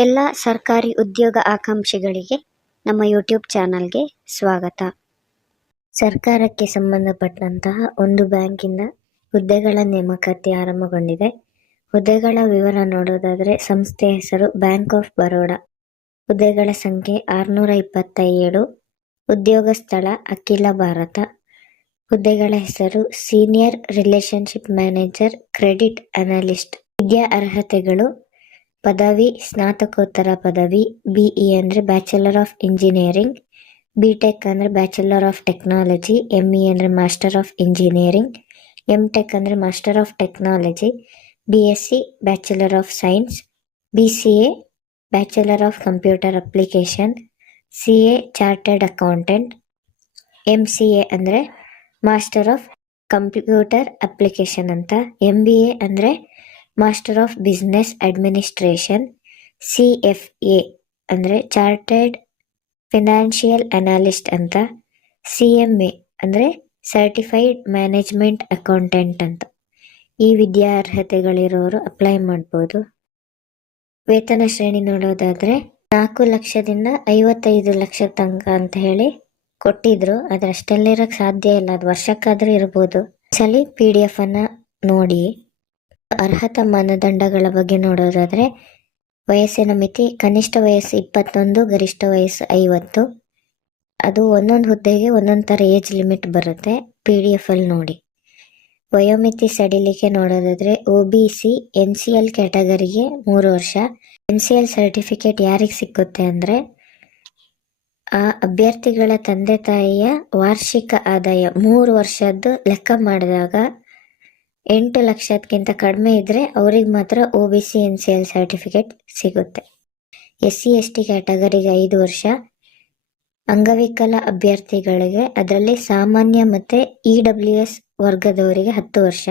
ಎಲ್ಲ ಸರ್ಕಾರಿ ಉದ್ಯೋಗ ಆಕಾಂಕ್ಷಿಗಳಿಗೆ ನಮ್ಮ ಯೂಟ್ಯೂಬ್ ಚಾನಲ್ಗೆ ಸ್ವಾಗತ. ಸರ್ಕಾರಕ್ಕೆ ಸಂಬಂಧಪಟ್ಟಂತಹ ಒಂದು ಬ್ಯಾಂಕಿಂದ ಹುದ್ದೆಗಳ ನೇಮಕಾತಿ ಆರಂಭಗೊಂಡಿದೆ. ಹುದ್ದೆಗಳ ವಿವರ ನೋಡೋದಾದರೆ ಸಂಸ್ಥೆಯ ಹೆಸರು ಬ್ಯಾಂಕ್ ಆಫ್ ಬರೋಡಾ. ಹುದ್ದೆಗಳ ಸಂಖ್ಯೆ 627. ಉದ್ಯೋಗ ಸ್ಥಳ ಅಖಿಲ ಭಾರತ. ಹುದ್ದೆಗಳ ಹೆಸರು senior relationship manager, credit analyst. ವಿದ್ಯಾ ಅರ್ಹತೆಗಳು ಪದವಿ, ಸ್ನಾತಕೋತ್ತರ ಪದವಿ, BE ಅಂದರೆ ಬ್ಯಾಚುಲರ್ ಆಫ್ ಇಂಜಿನಿಯರಿಂಗ್, BTech ಅಂದರೆ ಬ್ಯಾಚುಲರ್ ಆಫ್ ಟೆಕ್ನಾಲಜಿ, ME ಅಂದರೆ ಮಾಸ್ಟರ್ ಆಫ್ ಇಂಜಿನಿಯರಿಂಗ್, MTech ಅಂದರೆ master of technology, BSc bachelor of science, BCA bachelor of computer application, CA chartered accountant, MCA ಅಂದರೆ ಮಾಸ್ಟರ್ ಆಫ್ ಕಂಪ್ಯೂಟರ್ ಅಪ್ಲಿಕೇಶನ್ ಅಂತ, MBA ಅಂದರೆ master of business administration, CFA ಅಂದರೆ chartered financial analyst ಅಂತ, CMA ಅಂದರೆ certified management accountant ಅಂತ. ಈ ವಿದ್ಯಾರ್ಹತೆಗಳಿರೋರು apply ಮಾಡ್ಬೋದು. ವೇತನ ಶ್ರೇಣಿ ನೋಡೋದಾದ್ರೆ 4 ಲಕ್ಷದಿಂದ 55 ಲಕ್ಷ ತನಕ ಅಂತ ಹೇಳಿ ಕೊಟ್ಟಿದ್ರು. ಆದ್ರೆ ಅಷ್ಟೆಲ್ಲ ಇರಕ್ಕೆ ಸಾಧ್ಯ ಇಲ್ಲ, ಅದು ವರ್ಷಕ್ಕಾದ್ರೂ ಇರ್ಬೋದು. ಸಲಿ PDF ಅನ್ನ ನೋಡಿ. ಅರ್ಹತಾ ಮಾನದಂಡಗಳ ಬಗ್ಗೆ ನೋಡೋದಾದ್ರೆ ವಯಸ್ಸಿನ ಮಿತಿ ಕನಿಷ್ಠ ವಯಸ್ಸು 21, ಗರಿಷ್ಠ ವಯಸ್ಸು 50. ಅದು ಒಂದೊಂದು ಹುದ್ದೆಗೆ ಒಂದೊಂದು ಥರ ಏಜ್ ಲಿಮಿಟ್ ಬರುತ್ತೆ. PDF ಅಲ್ಲಿ ನೋಡಿ. ವಯೋಮಿತಿ ಸಡಿಲಿಕೆ ನೋಡೋದಾದ್ರೆ OBC NCL ಕ್ಯಾಟಗರಿಗೆ 3 ವರ್ಷ. NCL ಸರ್ಟಿಫಿಕೇಟ್ ಯಾರಿಗೆ ಸಿಕ್ಕುತ್ತೆ ಅಂದರೆ ಆ ಅಭ್ಯರ್ಥಿಗಳ ತಂದೆ ತಾಯಿಯ ವಾರ್ಷಿಕ ಆದಾಯ 3 ವರ್ಷದ್ದು ಲೆಕ್ಕ ಮಾಡಿದಾಗ 8 ಲಕ್ಷಕ್ಕಿಂತ ಕಡಿಮೆ ಇದ್ರೆ ಅವ್ರಿಗೆ ಮಾತ್ರ OBC NCL ಸರ್ಟಿಫಿಕೇಟ್ ಸಿಗುತ್ತೆ. SC ST ಕ್ಯಾಟಗರಿಗೆ 5 ವರ್ಷ. ಅಂಗವಿಕಲ ಅಭ್ಯರ್ಥಿಗಳಿಗೆ ಅದರಲ್ಲಿ ಸಾಮಾನ್ಯ ಮತ್ತು EWS ವರ್ಗದವರಿಗೆ 10 ವರ್ಷ.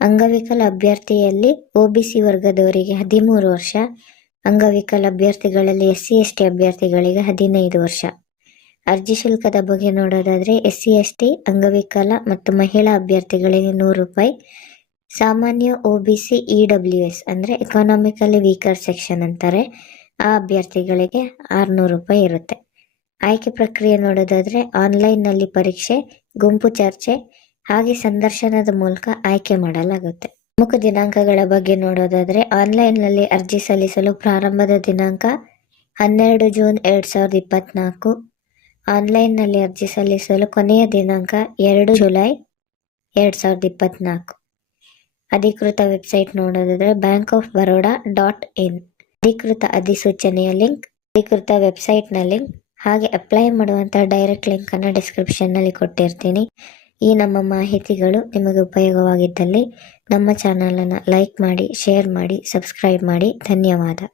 ಅಂಗವಿಕಲ ಅಭ್ಯರ್ಥಿಯಲ್ಲಿ OBC ವರ್ಗದವರಿಗೆ 13 ವರ್ಷ. ಅಂಗವಿಕಲ ಅಭ್ಯರ್ಥಿಗಳಲ್ಲಿ SC ST ಅಭ್ಯರ್ಥಿಗಳಿಗೆ 15 ವರ್ಷ. ಅರ್ಜಿ ಶುಲ್ಕದ ಬಗ್ಗೆ ನೋಡೋದಾದ್ರೆ SC ST ಅಂಗವಿಕಲ ಮತ್ತು ಮಹಿಳಾ ಅಭ್ಯರ್ಥಿಗಳಿಗೆ 100 ರೂಪಾಯಿ. ಸಾಮಾನ್ಯ OBC EWS ಅಂದರೆ ಎಕಾನಾಮಿಕಲಿ ವೀಕರ್ ಸೆಕ್ಷನ್ ಅಂತಾರೆ, ಆ ಅಭ್ಯರ್ಥಿಗಳಿಗೆ 600 ರೂಪಾಯಿ ಇರುತ್ತೆ. ಆಯ್ಕೆ ಪ್ರಕ್ರಿಯೆ ನೋಡೋದಾದ್ರೆ ಆನ್ಲೈನ್ನಲ್ಲಿ ಪರೀಕ್ಷೆ, ಗುಂಪು ಚರ್ಚೆ ಹಾಗೆ ಸಂದರ್ಶನದ ಮೂಲಕ ಆಯ್ಕೆ ಮಾಡಲಾಗುತ್ತೆ. ಪ್ರಮುಖ ದಿನಾಂಕಗಳ ಬಗ್ಗೆ ನೋಡೋದಾದ್ರೆ ಆನ್ಲೈನ್ನಲ್ಲಿ ಅರ್ಜಿ ಸಲ್ಲಿಸಲು ಪ್ರಾರಂಭದ ದಿನಾಂಕ 12 ಜೂನ್ 2024. ಆನ್ಲೈನ್ನಲ್ಲಿ ಅರ್ಜಿ ಸಲ್ಲಿಸಲು ಕೊನೆಯ ದಿನಾಂಕ 2 ಜುಲೈ 2024. ಅಧಿಕೃತ ವೆಬ್ಸೈಟ್ ನೋಡೋದಾದ್ರೆ bankofbaroda.in. ಅಧಿಕೃತ ಅಧಿಸೂಚನೆಯ ಲಿಂಕ್, ಅಧಿಕೃತ ವೆಬ್ಸೈಟ್ನ ಲಿಂಕ್ ಹಾಗೆ ಅಪ್ಲೈ ಮಾಡುವಂಥ ಡೈರೆಕ್ಟ್ ಲಿಂಕನ್ನು ಡಿಸ್ಕ್ರಿಪ್ಷನ್ನಲ್ಲಿ ಕೊಟ್ಟಿರ್ತೀನಿ. ಈ ನಮ್ಮ ಮಾಹಿತಿಗಳು ನಿಮಗೆ ಉಪಯೋಗವಾಗಿದ್ದಲ್ಲಿ ನಮ್ಮ ಚಾನಲನ್ನು ಲೈಕ್ ಮಾಡಿ, ಶೇರ್ ಮಾಡಿ, ಸಬ್ಸ್ಕ್ರೈಬ್ ಮಾಡಿ. ಧನ್ಯವಾದ.